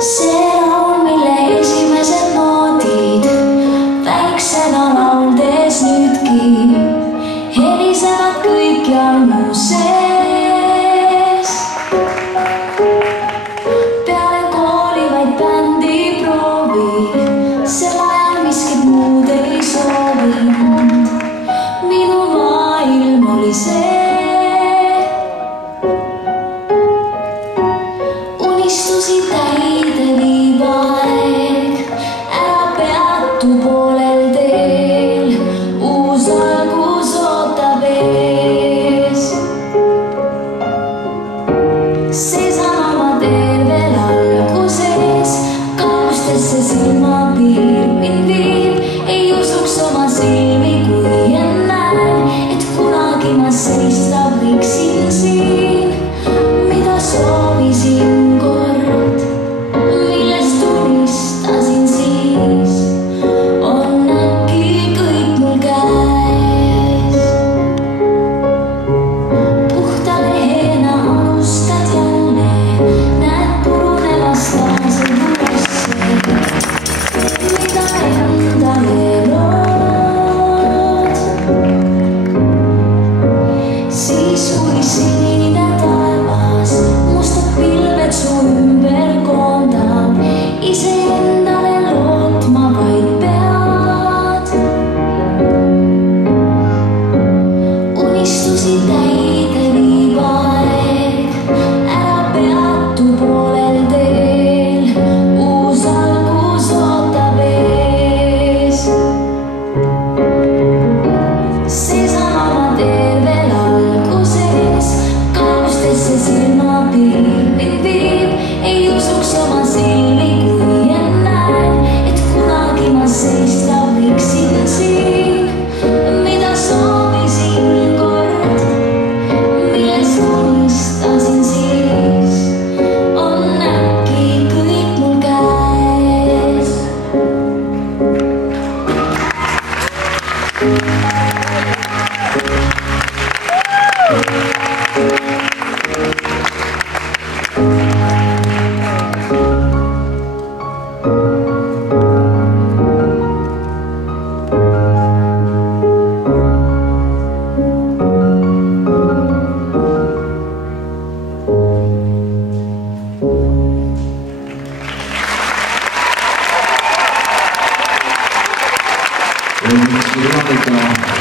See laul, mille esimesed noodid väiksena lauldes nüüdki helisevad kõikjal mu sees. Peale kooli vaid bändiproovi, sel ajal miskit muud ei soovinud. Minu maailm oli see. Unistusi täide viib aeg, ära peatu poolel teel, uus algus ootab ees. Seisan oma teel veel alguses, kaustesse silmapiir mind viib, ei usuks oma silmi, kui näen, et kunagi ma seista võiksin siin, mida soovisin. Sinine taevas, mustad pilved su ümber koondab, iseendale lootma vaid pead. Unistusi täide viib aeg, ära peatu poolel teel, uus algus ootab ees. Seisan oma teel veel alguses, kaustesse silmapiir mind viib, ei usuks oma silmi, kui näen, et kunagi ma seista võiksin siin, mida soovisin kord, millest unistasin siis, on äkki kõik mul käes. Juhataja